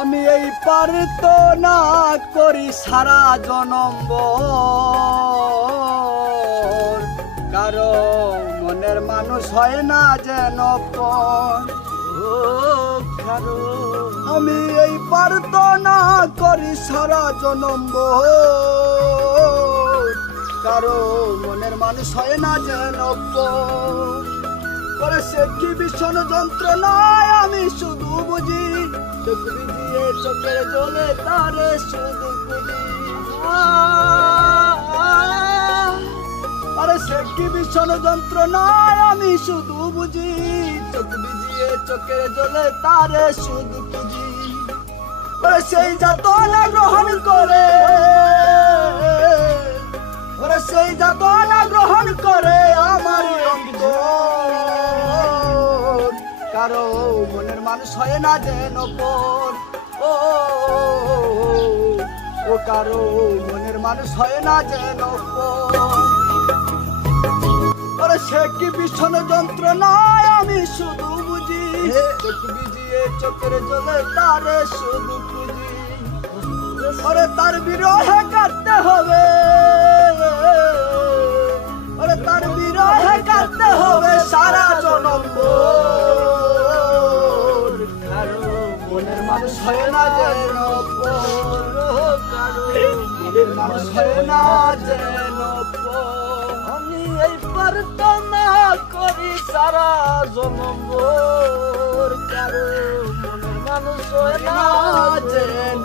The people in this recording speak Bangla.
আমি এই পারতো না করি সারা জনম ভর, কারো মনের মানুষ হয় না যেন পর। আমি এই পারতো না করি সারা জনম ভর, কারো মনের মানুষ হয় না যেন পর। করে সে কি ভীষণ যন্ত্রণায় আমি শুধু বুঝি, চোখ ভিজিয়ে চোখের জলে তারে শুধু খুঁজি। আরে সে কি ভীষণ যন্ত্রণায় আমি শুধু বুঝি, চোখ ভিজিয়ে চোখের জলে তারে শুধু খুঁজি। ওরে সেই যাতনা গ্রহণ করে, ওরে সেই যাতনা গ্রহণ করে আমার অন্তর, কারো মনের মানুষ হয় না যেন পর। ও কারো মনের মানুষ হয় না যেন পর। ওরে সে কি ভীষণ যন্ত্রণায় আমি শুধু বুঝি, চোখ ভিজিয়ে চোখের জলে তারে শুধু খুঁজি। ওরে তার বিরহে কাটতে হবে, ওরে তার বিরহে কাটতে হবে সারা জনম ভর, কারো মনের মানুষ হয় না যেন পর, কারো মনের মানুষ হয় না যেন পর। আমি এই পারতো না করি সারা জনম ভর, কারো মনের মানুষ হয় না যেন